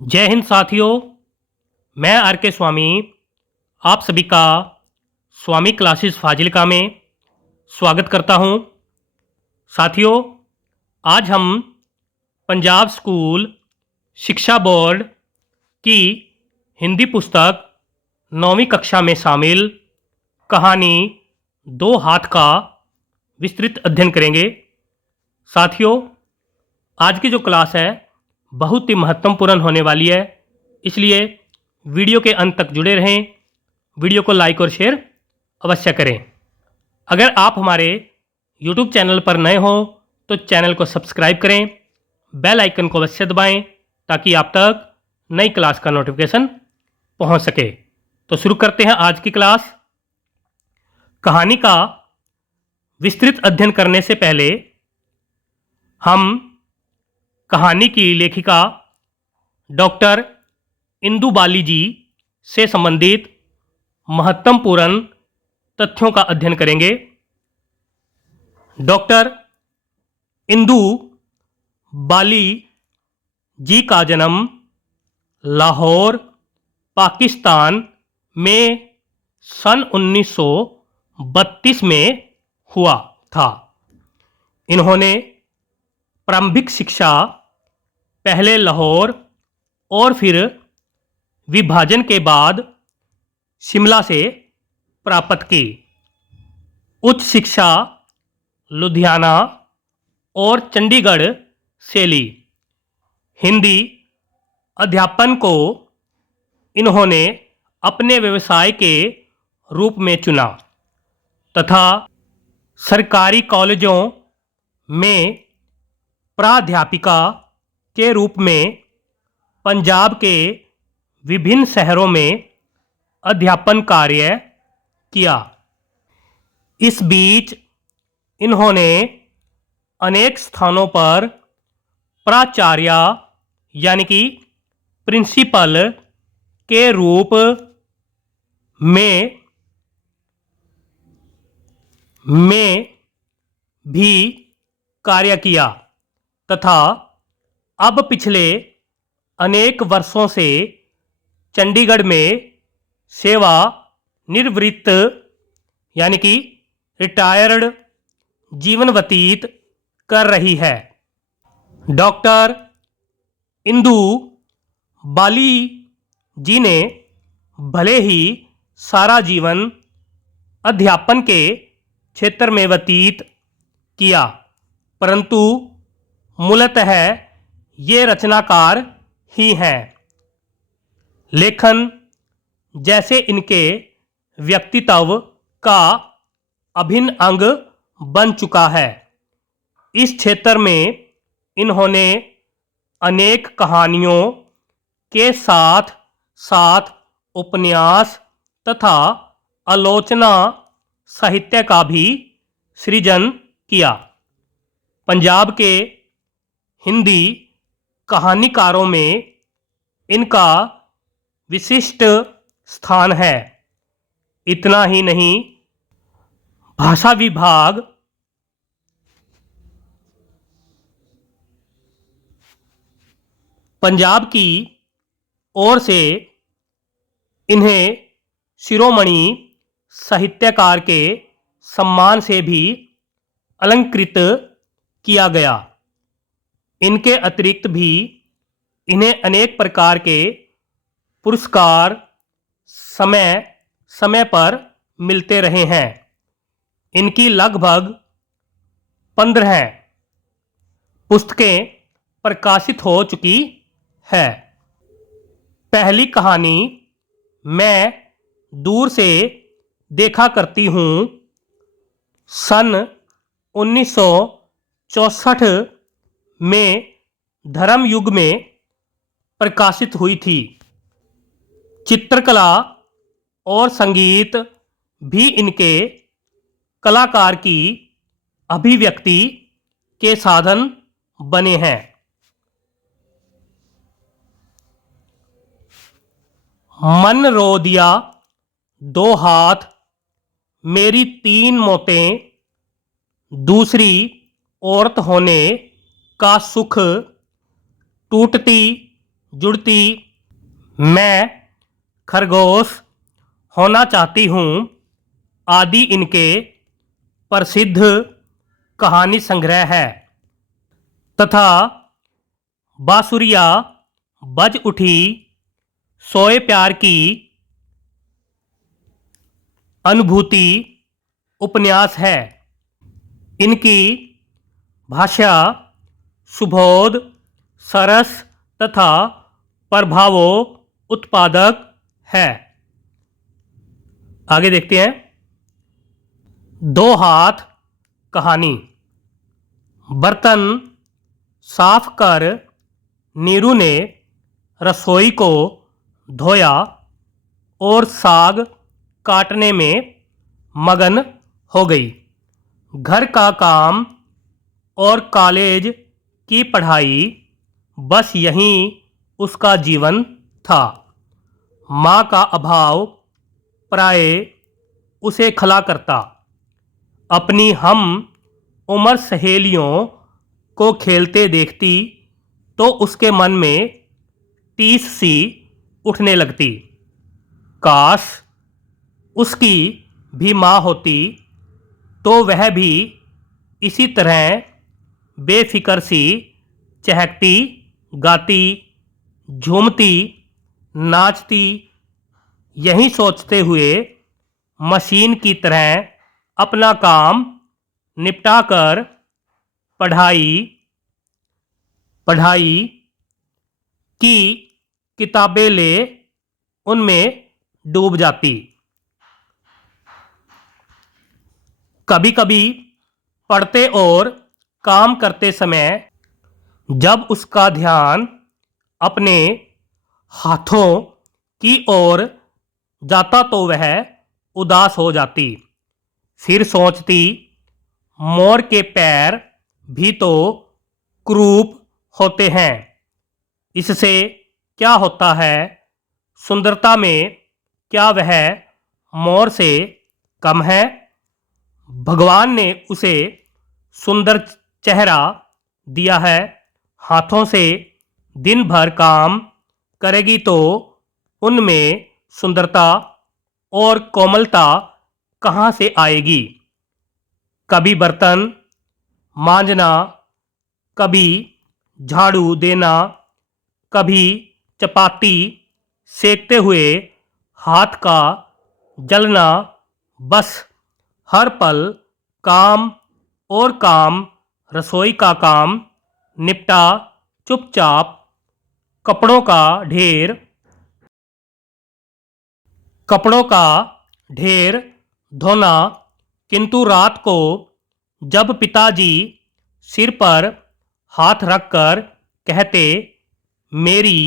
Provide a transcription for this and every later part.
जय हिंद साथियों। मैं आर के स्वामी आप सभी का स्वामी क्लासेस फाजिलका में स्वागत करता हूं। साथियों, आज हम पंजाब स्कूल शिक्षा बोर्ड की हिंदी पुस्तक 9वीं कक्षा में शामिल कहानी दो हाथ का विस्तृत अध्ययन करेंगे। साथियों, आज की जो क्लास है बहुत ही महत्वपूर्ण होने वाली है, इसलिए वीडियो के अंत तक जुड़े रहें। वीडियो को लाइक और शेयर अवश्य करें। अगर आप हमारे YouTube चैनल पर नए हो तो चैनल को सब्सक्राइब करें, बेल आइकन को अवश्य दबाएं ताकि आप तक नई क्लास का नोटिफिकेशन पहुंच सके। तो शुरू करते हैं आज की क्लास। कहानी का विस्तृत अध्ययन करने से पहले हम कहानी की लेखिका डॉक्टर इंदु बाली जी से संबंधित महत्वपूर्ण तथ्यों का अध्ययन करेंगे। डॉक्टर इंदु बाली जी का जन्म लाहौर, पाकिस्तान में सन 1932 में हुआ था। इन्होंने प्रारंभिक शिक्षा पहले लाहौर और फिर विभाजन के बाद शिमला से प्राप्त की। उच्च शिक्षा लुधियाना और चंडीगढ़ से ली। हिंदी अध्यापन को इन्होंने अपने व्यवसाय के रूप में चुना तथा सरकारी कॉलेजों में प्राध्यापिका के रूप में पंजाब के विभिन्न शहरों में अध्यापन कार्य किया। इस बीच इन्होंने अनेक स्थानों पर प्राचार्य यानी कि प्रिंसिपल के रूप में भी कार्य किया तथा अब पिछले अनेक वर्षों से चंडीगढ़ में सेवा निवृत्त यानी कि रिटायर्ड जीवन व्यतीत कर रही है। डॉक्टर इंदु बाली जी ने भले ही सारा जीवन अध्यापन के क्षेत्र में व्यतीत किया, परंतु मूलतः ये रचनाकार ही हैं। लेखन जैसे इनके व्यक्तित्व का अभिन्न अंग बन चुका है। इस क्षेत्र में इन्होंने अनेक कहानियों के साथ साथ उपन्यास तथा आलोचना साहित्य का भी सृजन किया। पंजाब के हिंदी कहानीकारों में इनका विशिष्ट स्थान है। इतना ही नहीं, भाषा विभाग पंजाब की ओर से इन्हें शिरोमणि साहित्यकार के सम्मान से भी अलंकृत किया गया। इनके अतिरिक्त भी इन्हें अनेक प्रकार के पुरस्कार समय समय पर मिलते रहे हैं। इनकी लगभग 15 पुस्तकें प्रकाशित हो चुकी है। पहली कहानी मैं दूर से देखा करती हूँ सन 1964 में धर्म युग में प्रकाशित हुई थी। चित्रकला और संगीत भी इनके कलाकार की अभिव्यक्ति के साधन बने हैं। मन रो दिया, दो हाथ, मेरी 3 मौतें, दूसरी औरत होने का सुख, टूटती जुड़ती मैं खरगोश होना चाहती हूँ आदि इनके प्रसिद्ध कहानी संग्रह है तथा बांसुरिया बज उठी सोए प्यार की अनुभूति उपन्यास है। इनकी भाषा सुबोध सरस तथा प्रभावो उत्पादक है। आगे देखते हैं। दो हाथ कहानी। बर्तन साफ कर नीरू ने रसोई को धोया और साग काटने में मगन हो गई। घर का काम और कॉलेज की पढ़ाई, बस यही उसका जीवन था। माँ का अभाव प्राय उसे खला करता। अपनी हम उम्र सहेलियों को खेलते देखती तो उसके मन में टीस सी उठने लगती। काश उसकी भी माँ होती तो वह भी इसी तरह बेफिक्र सी चहकती, गाती, झूमती, नाचती। यही सोचते हुए मशीन की तरह अपना काम निपटाकर पढ़ाई की किताबें ले उनमें डूब जाती। कभी कभी पढ़ते और काम करते समय जब उसका ध्यान अपने हाथों की ओर जाता तो वह उदास हो जाती। फिर सोचती, मोर के पैर भी तो क्रूप होते हैं, इससे क्या होता है? सुंदरता में क्या वह मोर से कम है? भगवान ने उसे सुंदर चेहरा दिया है। हाथों से दिन भर काम करेगी तो उनमें सुंदरता और कोमलता कहाँ से आएगी? कभी बर्तन मांजना, कभी झाड़ू देना, कभी चपाती सेकते हुए हाथ का जलना, बस हर पल काम और काम। रसोई का काम निपटा चुपचाप कपड़ों का ढेर धोना। किंतु रात को जब पिताजी सिर पर हाथ रखकर कहते, मेरी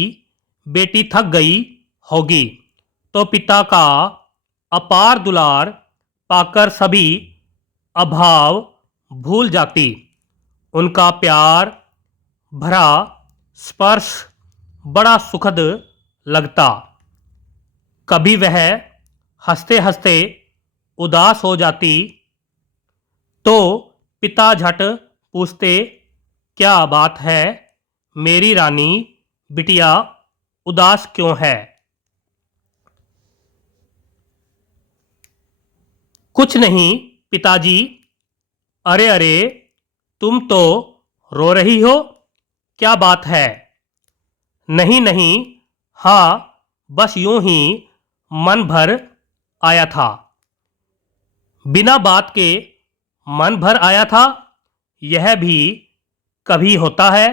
बेटी थक गई होगी, तो पिता का अपार दुलार पाकर सभी अभाव भूल जाती। उनका प्यार भरा स्पर्श बड़ा सुखद लगता। कभी वह हंसते हंसते उदास हो जाती तो पिता झट पूछते, क्या बात है मेरी रानी, बिटिया उदास क्यों है? कुछ नहीं पिताजी। अरे अरे, तुम तो रो रही हो, क्या बात है? नहीं नहीं, हाँ बस यूं ही मन भर आया था। बिना बात के मन भर आया था, यह भी कभी होता है।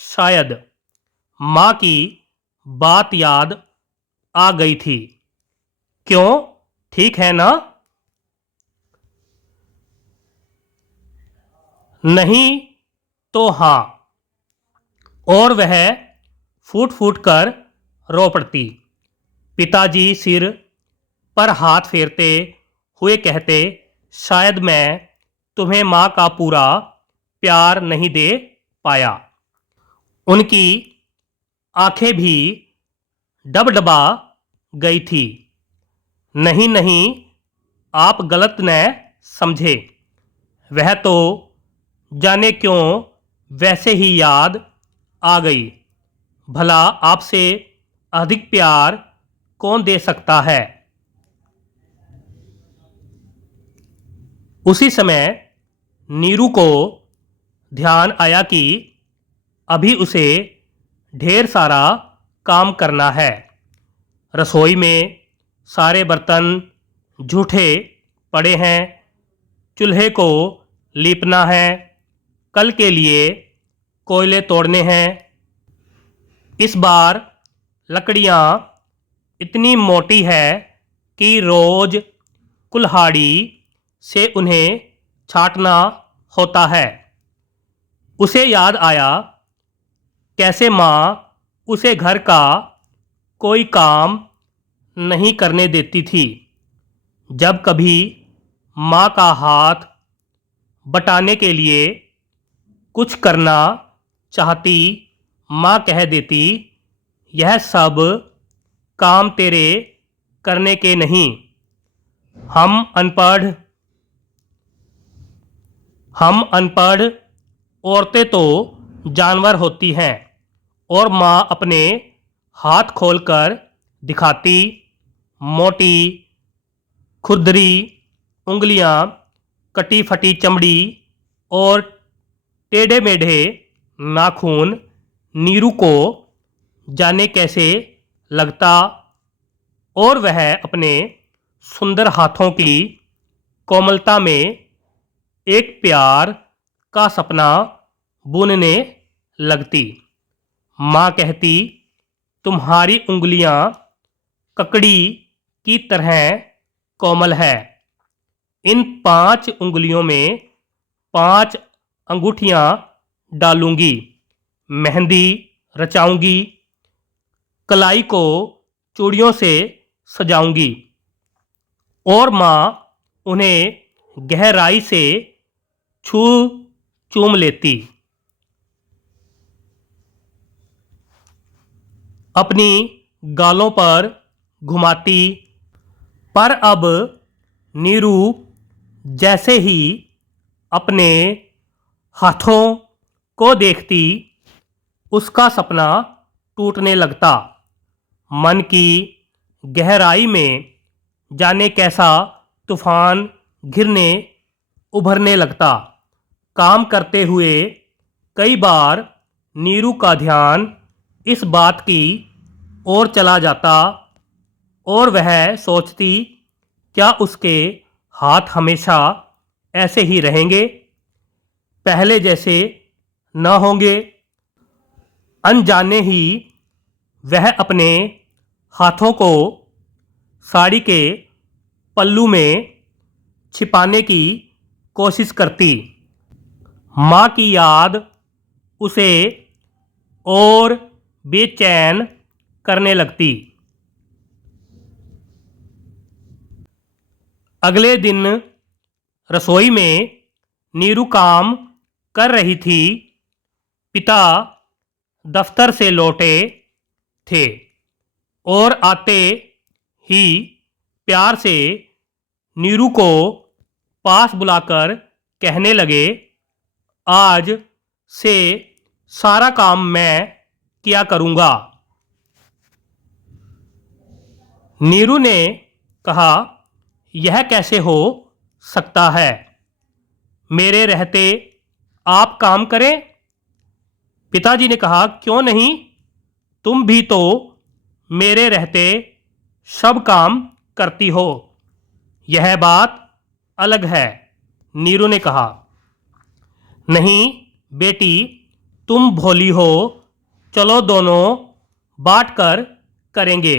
शायद माँ की बात याद आ गई थी। क्यों, ठीक है ना? नहीं तो हाँ। और वह फूट फूट कर रो पड़ती। पिताजी सिर पर हाथ फेरते हुए कहते, शायद मैं तुम्हें माँ का पूरा प्यार नहीं दे पाया। उनकी आंखें भी डबडबा गई थी। नहीं नहीं, आप गलत न समझे। वह तो जाने क्यों वैसे ही याद आ गई। भला आपसे अधिक प्यार कौन दे सकता है। उसी समय नीरू को ध्यान आया कि अभी उसे ढेर सारा काम करना है। रसोई में सारे बर्तन झूठे पड़े हैं, चूल्हे को लीपना है, कल के लिए कोयले तोड़ने हैं। इस बार लकड़ियाँ इतनी मोटी है कि रोज कुल्हाड़ी से उन्हें छाँटना होता है। उसे याद आया कैसे माँ उसे घर का कोई काम नहीं करने देती थी। जब कभी माँ का हाथ बटाने के लिए कुछ करना चाहती, माँ कह देती, यह सब काम तेरे करने के नहीं। हम अनपढ़ औरतें तो जानवर होती हैं। और माँ अपने हाथ खोलकर दिखाती, मोटी खुरदरी उंगलियां, कटी फटी चमड़ी और टेढ़े मेढ़े नाखून नीरू को जाने कैसे लगता, और वह अपने सुंदर हाथों की कोमलता में एक प्यार का सपना बुनने लगती। माँ कहती, तुम्हारी उंगलियां ककड़ी की तरह कोमल है। इन 5 उंगलियों में 5 अंगूठियां डालूंगी, मेहंदी रचाऊंगी, कलाई को चूड़ियों से सजाऊंगी। और माँ उन्हें गहराई से छू चूम लेती। अपनी गालों पर घुमाती। पर अब नीरू जैसे ही अपने हाथों को देखती, उसका सपना टूटने लगता। मन की गहराई में जाने कैसा तूफान घिरने उभरने लगता। काम करते हुए कई बार नीरू का ध्यान इस बात की ओर चला जाता और वह सोचती, क्या उसके हाथ हमेशा ऐसे ही रहेंगे, पहले जैसे न होंगे। अनजाने ही वह अपने हाथों को साड़ी के पल्लू में छिपाने की कोशिश करती। माँ की याद उसे और बेचैन करने लगती। अगले दिन रसोई में नीरू काम कर रही थी। पिता दफ्तर से लौटे थे और आते ही प्यार से नीरू को पास बुलाकर कहने लगे, आज से सारा काम मैं किया करूँगा। नीरू ने कहा, यह कैसे हो सकता है, मेरे रहते आप काम करें। पिताजी ने कहा, क्यों नहीं, तुम भी तो मेरे रहते सब काम करती हो। यह बात अलग है, नीरू ने कहा। नहीं बेटी, तुम भोली हो, चलो दोनों बांट कर करेंगे,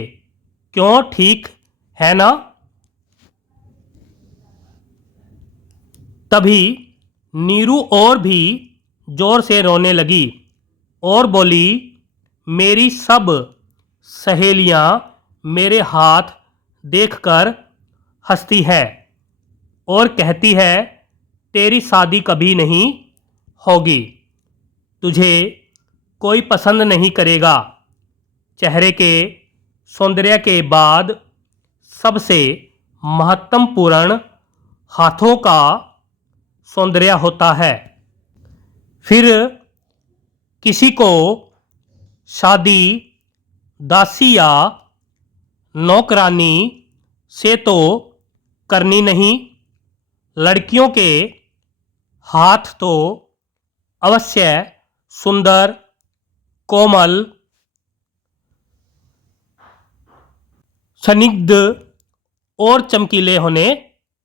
क्यों, ठीक है ना। तभी नीरू और भी जोर से रोने लगी और बोली, मेरी सब सहेलियां मेरे हाथ देखकर हंसती है और कहती है, तेरी शादी कभी नहीं होगी, तुझे कोई पसंद नहीं करेगा। चेहरे के सौंदर्य के बाद सबसे महत्वपूर्ण हाथों का सौंदर्य होता है। फिर किसी को शादी दासी या नौकरानी से तो करनी नहीं, लड़कियों के हाथ तो अवश्य सुंदर, कोमल, स्निग्ध और चमकीले होने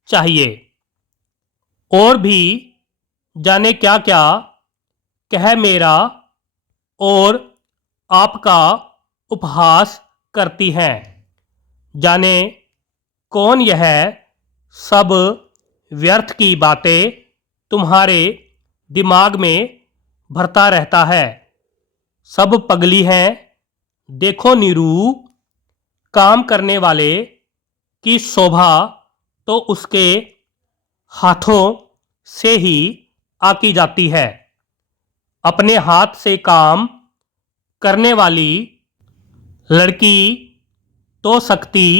चाहिए। और भी जाने क्या क्या कह मेरा और आपका उपहास करती हैं। जाने कौन यह सब व्यर्थ की बातें तुम्हारे दिमाग में भरता रहता है। सब पगली हैं। देखो नीरू, काम करने वाले की शोभा तो उसके हाथों से ही आकी जाती है। अपने हाथ से काम करने वाली लड़की तो शक्ति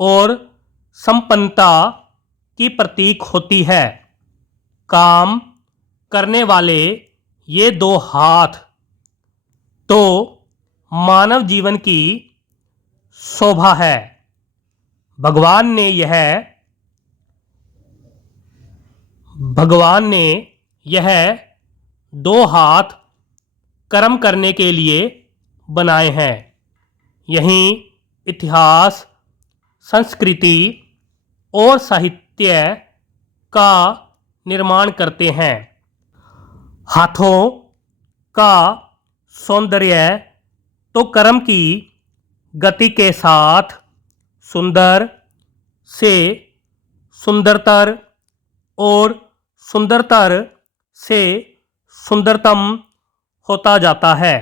और संपन्नता की प्रतीक होती है। काम करने वाले ये दो हाथ तो मानव जीवन की शोभा है। भगवान ने यह दो हाथ कर्म करने के लिए बनाए हैं। यही इतिहास, संस्कृति और साहित्य का निर्माण करते हैं। हाथों का सौंदर्य तो कर्म की गति के साथ सुंदर से सुंदरतर और सुंदरतर से सुंदरतम होता जाता है।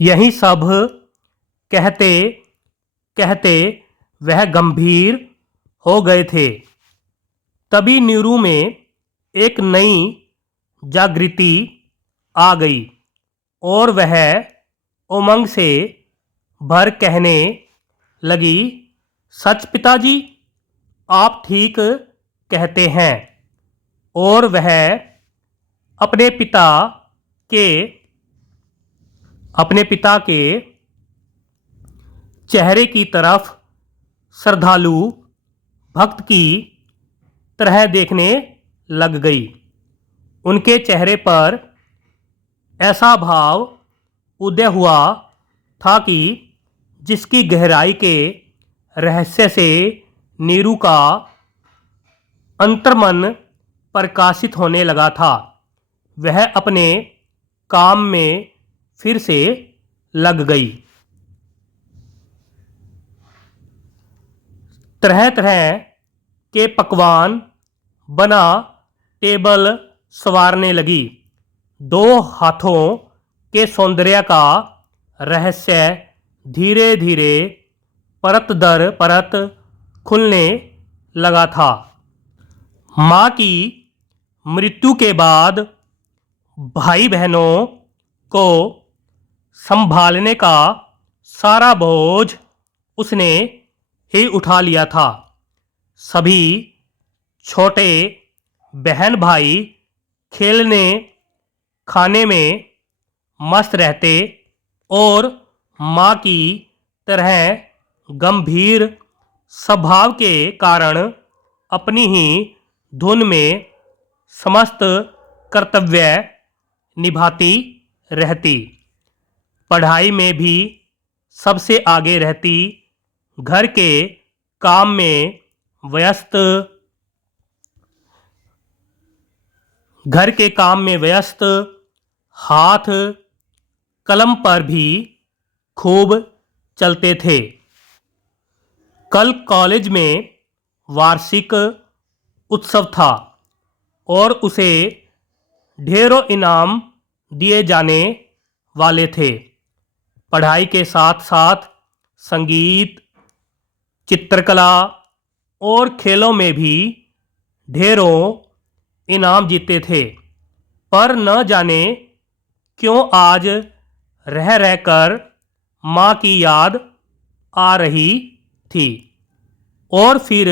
यही सब कहते कहते वह गंभीर हो गए थे। तभी नीरू में एक नई जागृति आ गई और वह उमंग से भर कहने लगी, सच पिताजी, आप ठीक कहते हैं। और वह अपने पिता के चेहरे की तरफ श्रद्धालु भक्त की तरह देखने लग गई। उनके चेहरे पर ऐसा भाव उदय हुआ था कि जिसकी गहराई के रहस्य से नीरू का अंतर्मन प्रकाशित होने लगा था। वह अपने काम में फिर से लग गई। तरह तरह के पकवान बना टेबल संवारने लगी। दो हाथों के सौंदर्य का रहस्य धीरे धीरे परत दर परत खुलने लगा था। माँ की मृत्यु के बाद भाई बहनों को संभालने का सारा बोझ उसने ही उठा लिया था। सभी छोटे बहन भाई खेलने खाने में मस्त रहते और माँ की तरह गंभीर स्वभाव के कारण अपनी ही धुन में समस्त कर्तव्य निभाती रहती। पढ़ाई में भी सबसे आगे रहती। घर के काम में व्यस्त, हाथ कलम पर भी खूब चलते थे। कल कॉलेज में वार्षिक उत्सव था और उसे ढेरों इनाम दिए जाने वाले थे। पढ़ाई के साथ साथ संगीत, चित्रकला और खेलों में भी ढेरों इनाम जीते थे। पर न जाने क्यों आज रह रहकर माँ की याद आ रही थी और फिर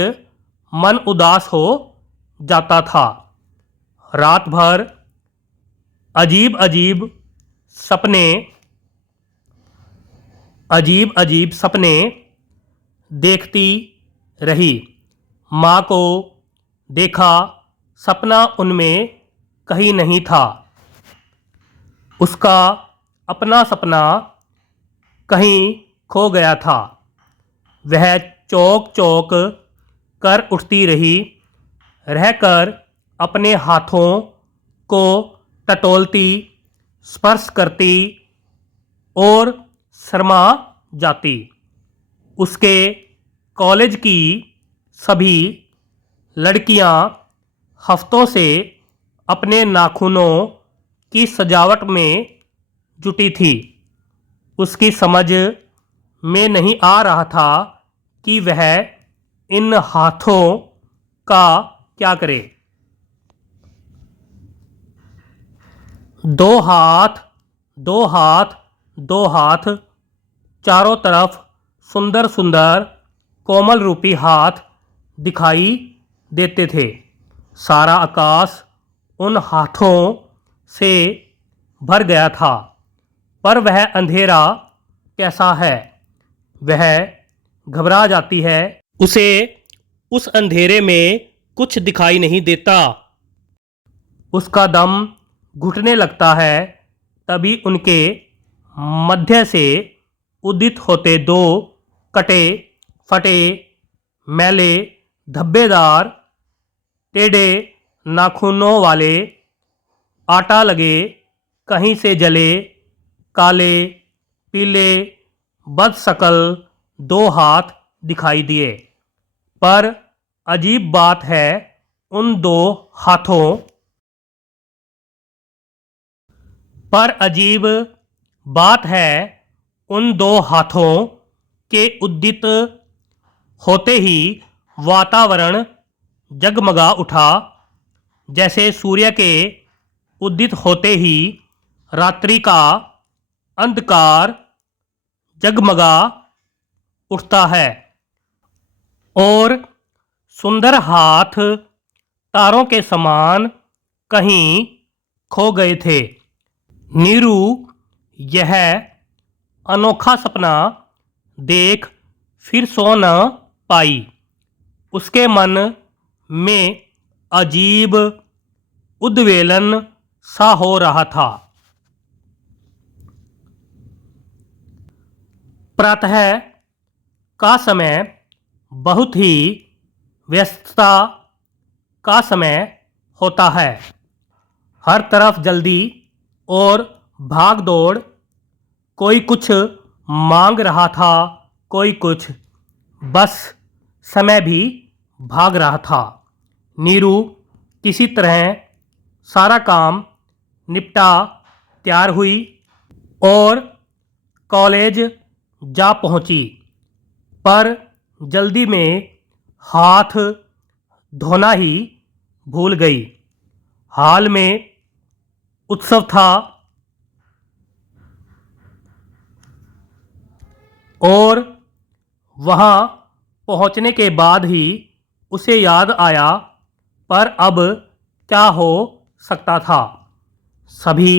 मन उदास हो जाता था। रात भर अजीब अजीब सपने अजीब अजीब सपने देखती रही। माँ को देखा, सपना उनमें कहीं नहीं था। उसका अपना सपना कहीं खो गया था। वह चौंक चौंक कर उठती रही, रहकर अपने हाथों को टटोलती, स्पर्श करती और शर्मा जाती। उसके कॉलेज की सभी लड़कियां हफ्तों से अपने नाखूनों की सजावट में जुटी थी। उसकी समझ में नहीं आ रहा था कि वह इन हाथों का क्या करे। दो हाथ, दो हाथ, दो हाथ, चारों तरफ सुंदर सुंदर कोमल रूपी हाथ दिखाई देते थे। सारा आकाश उन हाथों से भर गया था। पर वह अंधेरा कैसा है, वह घबरा जाती है। उसे उस अंधेरे में कुछ दिखाई नहीं देता। उसका दम घुटने लगता है। तभी उनके मध्य से उदित होते दो कटे फटे मैले धब्बेदार टेढ़े नाखूनों वाले, आटा लगे, कहीं से जले, काले पीले बदशक्ल दो हाथ दिखाई दिए। पर अजीब बात है, उन दो हाथों पर अजीब बात है उन दो हाथों के उद्दित होते ही वातावरण जगमगा उठा। जैसे सूर्य के उदित होते ही रात्रि का अंधकार जगमगा उठता है और सुंदर हाथ तारों के समान कहीं खो गए थे। नीरू यह अनोखा सपना देख फिर सो न पाई। उसके मन में अजीब उद्वेलन सा हो रहा था। प्रातः का समय बहुत ही व्यस्तता का समय होता है। हर तरफ जल्दी और भाग दौड़। कोई कुछ मांग रहा था, कोई कुछ। बस समय भी भाग रहा था। नीरू किसी तरह सारा काम निपटा तैयार हुई और कॉलेज जा पहुंची। पर जल्दी में हाथ धोना ही भूल गई। हाल में उत्सव था और वहां पहुंचने के बाद ही उसे याद आया, पर अब क्या हो सकता था। सभी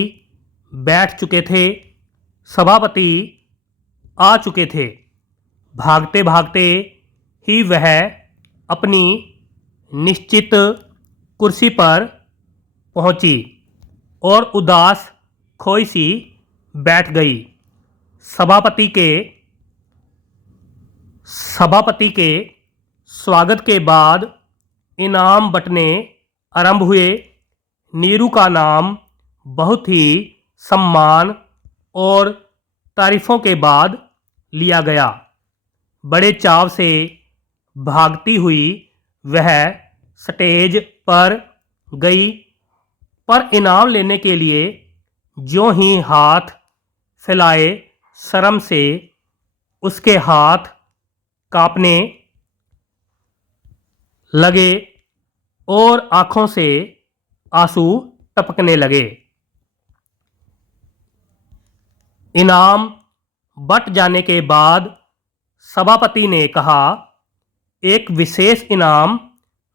बैठ चुके थे, सभापति आ चुके थे। भागते भागते ही वह अपनी निश्चित कुर्सी पर पहुंची और उदास खोई सी बैठ गई। सभापति के स्वागत के बाद इनाम बंटने आरंभ हुए। नीरू का नाम बहुत ही सम्मान और तारीफों के बाद लिया गया। बड़े चाव से भागती हुई वह स्टेज पर गई, पर इनाम लेने के लिए ज्यों ही हाथ फैलाए, शर्म से उसके हाथ कांपने लगे और आंखों से आंसू टपकने लगे। इनाम बंट जाने के बाद सभापति ने कहा, एक विशेष इनाम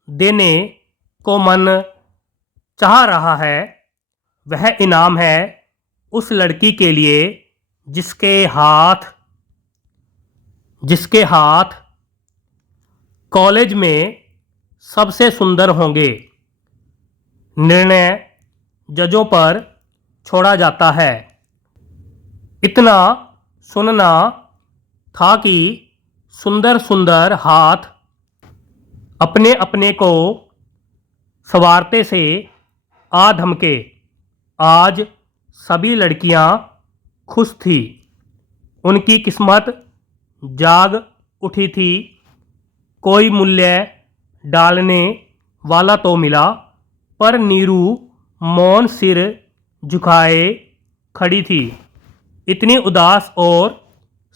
देने को मन चाह रहा है। वह इनाम है उस लड़की के लिए जिसके हाथ जिसके हाथ कॉलेज में सबसे सुंदर होंगे। निर्णय जजों पर छोड़ा जाता है। इतना सुनना था कि सुंदर सुंदर हाथ अपने अपने को संवारते से आ धमके। आज सभी लड़कियां खुश थी। उनकी किस्मत जाग उठी थी। कोई मूल्य डालने वाला तो मिला, पर नीरू मौन सिर झुकाए खड़ी थी। इतनी उदास और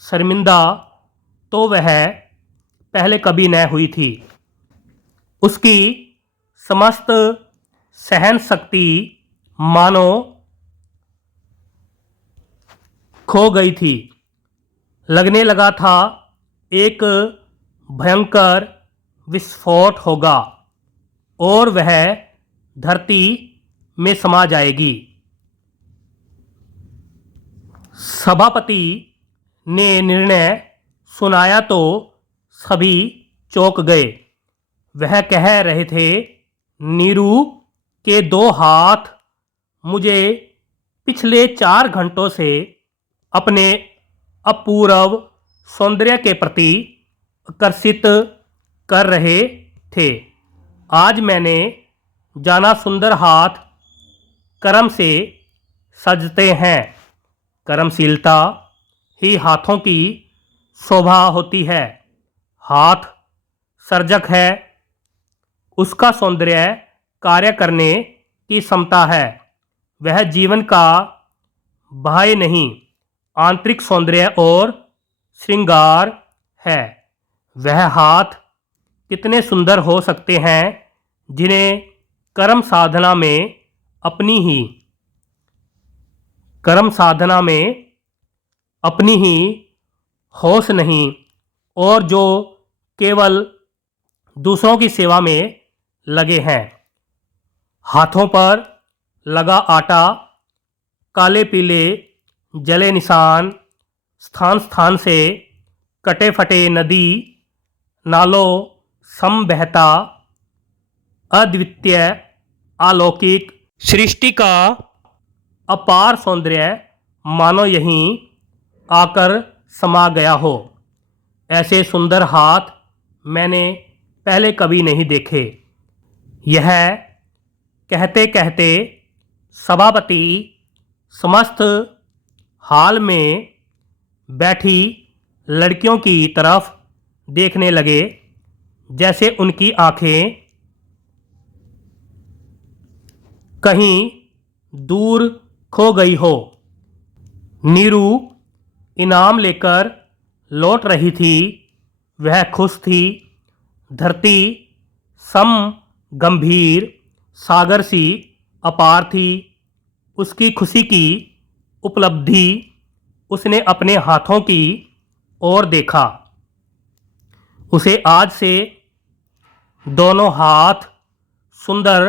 शर्मिंदा तो वह पहले कभी न हुई थी। उसकी समस्त सहन शक्ति मानो खो गई थी। लगने लगा था एक भयंकर विस्फोट होगा और वह धरती में समा जाएगी। सभापति ने निर्णय सुनाया तो सभी चौंक गए। वह कह रहे थे, नीरू के 2 हाथ मुझे पिछले 4 घंटों से अपने अपूर्व सौंदर्य के प्रति आकर्षित कर रहे थे। आज मैंने जाना सुंदर हाथ कर्म से सजते हैं। कर्मशीलता ही हाथों की शोभा होती है। हाथ सर्जक है। उसका सौंदर्य कार्य करने की क्षमता है। वह जीवन का बाह्य नहीं, आंतरिक सौंदर्य और श्रृंगार है। वह हाथ कितने सुंदर हो सकते हैं जिन्हें कर्म साधना में अपनी ही होश नहीं, और जो केवल दूसरों की सेवा में लगे हैं। हाथों पर लगा आटा, काले पीले जले निशान, स्थान स्थान से कटे फटे नदी नालों सम बहता अद्वितीय अलौकिक सृष्टि का अपार सौंदर्य मानो यहीं आकर समा गया हो। ऐसे सुंदर हाथ मैंने पहले कभी नहीं देखे। यह कहते कहते सभापति समस्त हाल में बैठी लड़कियों की तरफ देखने लगे, जैसे उनकी आंखें कहीं दूर खो गई हो। नीरू इनाम लेकर लौट रही थी। वह खुश थी। धरती सम गंभीर सागर सी अपार थी। उसकी खुशी की उपलब्धि उसने अपने हाथों की ओर देखा। उसे आज से दोनों हाथ सुंदर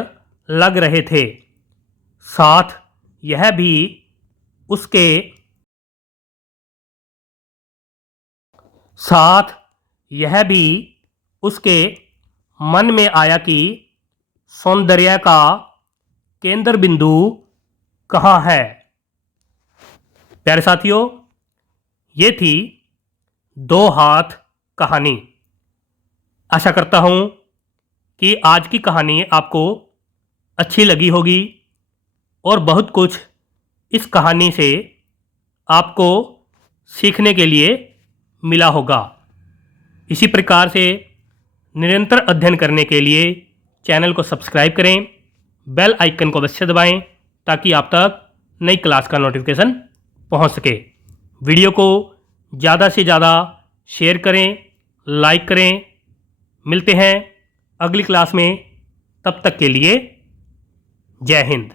लग रहे थे। साथ यह भी उसके मन में आया कि सौंदर्य का केंद्र बिंदु कहाँ है। प्यारे साथियों, ये थी 2 हाथ कहानी। आशा करता हूँ कि आज की कहानी आपको अच्छी लगी होगी और बहुत कुछ इस कहानी से आपको सीखने के लिए मिला होगा। इसी प्रकार से निरंतर अध्ययन करने के लिए चैनल को सब्सक्राइब करें, बेल आइकन को अवश्य दबाएं ताकि आप तक नई क्लास का नोटिफिकेशन पहुंच सके। वीडियो को ज़्यादा से ज़्यादा शेयर करें, लाइक करें। मिलते हैं अगली क्लास में। तब तक के लिए जय हिंद।